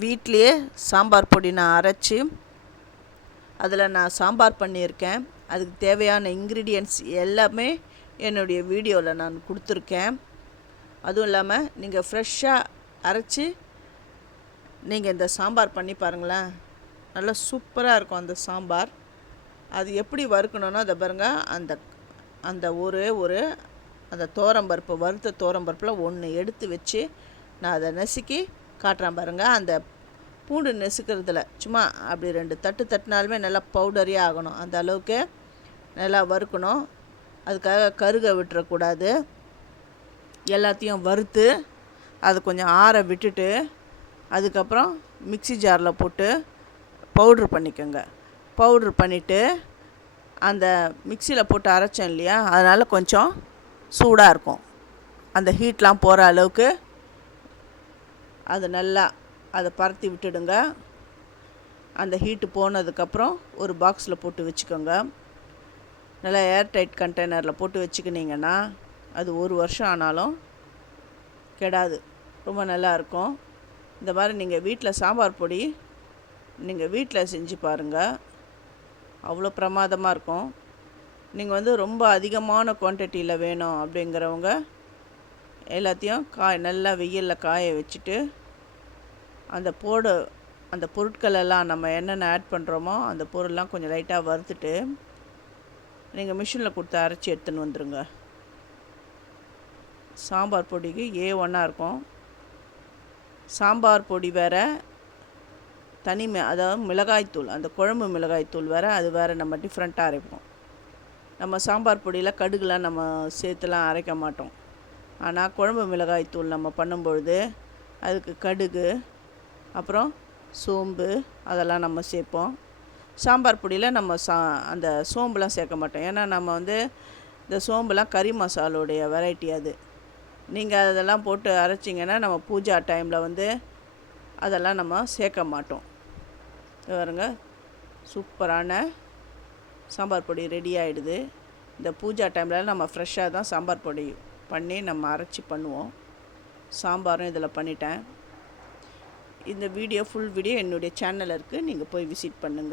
வீட்டிலையே சாம்பார் பொடி நான் அரைச்சி அதில் நான் சாம்பார் பண்ணியிருக்கேன். அதுக்கு தேவையான இன்க்ரீடியன்ட்ஸ் எல்லாமே என்னுடைய வீடியோவில் நான் கொடுத்துருக்கேன். அதுவும் இல்லாமல் நீங்கள் ஃப்ரெஷ்ஷாக அரைச்சி நீங்கள் இந்த சாம்பார் பண்ணி பாருங்களேன், நல்லா சூப்பராக இருக்கும் அந்த சாம்பார். அது எப்படி வறுக்கணுன்னா அதை பாருங்கள், அந்த அந்த ஒரு அந்த தோரம்பருப்பு, வறுத்த தோரம்பருப்பில் ஒன்று எடுத்து வச்சு நான் அதை நசுக்கி காட்டுறேன் பாருங்கள். அந்த பூண்டு நெசுக்கிறதுல சும்மா அப்படி 2 தட்டு தட்டினாலுமே நல்லா பவுடரியாக ஆகணும். அந்த அளவுக்கு நல்லா வறுக்கணும். அதுக்காக கருக விட்டுறக்கூடாது. எல்லாத்தையும் வறுத்து அது கொஞ்சம் ஆற விட்டுட்டு அதுக்கப்புறம் மிக்ஸி ஜாரில் போட்டு பவுட்ரு பண்ணிக்கோங்க. பவுட்ரு பண்ணிவிட்டு அந்த மிக்சியில் போட்டு அரைச்சேன் இல்லையா, அதனால் கொஞ்சம் சூடாக இருக்கும். அந்த ஹீட்லாம் போகிற அளவுக்கு அது நல்லா அதை பரத்தி விட்டுடுங்க. அந்த ஹீட்டு போனதுக்கப்புறம் ஒரு பாக்ஸில் போட்டு வச்சுக்கோங்க. நல்லா ஏர்டைட் கண்டெய்னரில் போட்டு வச்சுக்கினீங்கன்னா அது 1 வருஷம் ஆனாலும் கெடாது, ரொம்ப நல்லாயிருக்கும். இந்த மாதிரி நீங்கள் வீட்டில் சாம்பார் பொடி நீங்கள் வீட்டில் செஞ்சு பாருங்கள், அவ்வளோ பிரமாதமாக இருக்கும். நீங்கள் ரொம்ப அதிகமான குவான்டிட்டியில் வேணும் அப்படிங்கிறவங்க எல்லாத்தையும் நல்லா வெயிலில் காய வச்சுட்டு அந்த பொருட்கள் எல்லாம் நம்ம என்னென்ன ஆட் பண்ணுறோமோ அந்த பொருள்லாம் கொஞ்சம் லைட்டாக வறுத்துட்டு நீங்கள் மிஷினில் கொடுத்து அரைச்சி எடுத்துன்னு வந்துடுங்க. சாம்பார் பொடிக்கு A1 இருக்கும். சாம்பார் பொடி வேறு, தனி அதாவது மிளகாய்த்தூள், அந்த குழம்பு மிளகாய்த்தூள் வேறு, அது வேறு நம்ம டிஃப்ரெண்ட்டாக அரைப்போம். நம்ம சாம்பார் பொடியில் கடுகுலாம் நம்ம சேர்த்துலாம் அரைக்க மாட்டோம். ஆனால் குழம்பு மிளகாய்த்தூள் நம்ம பண்ணும்பொழுது அதுக்கு கடுகு அப்புறம் சோம்பு அதெல்லாம் நம்ம சேர்ப்போம். சாம்பார் பொடியில் நம்ம அந்த சோம்புலாம் சேர்க்க மாட்டோம். ஏன்னா நம்ம இந்த சோம்புலாம் கறி மசாலோடைய வெரைட்டி. அது நீங்கள் அதெல்லாம் போட்டு அரைச்சிங்கன்னா நம்ம பூஜா டைமில் அதெல்லாம் நம்ம சேர்க்க மாட்டோம். பாருங்க, சூப்பரான சாம்பார் பொடி ரெடி ஆகிடுது. இந்த பூஜா டைமில் நம்ம ஃப்ரெஷ்ஷாக தான் சாம்பார் பொடி பண்ணி நம்ம அரைச்சி பண்ணுவோம். சாம்பாரும் இதில் பண்ணிட்டேன். இந்த வீடியோ ஃபுல் வீடியோ என்னுடைய சேனலில் இருக்குது, நீங்கள் போய் விசிட் பண்ணுங்கள்.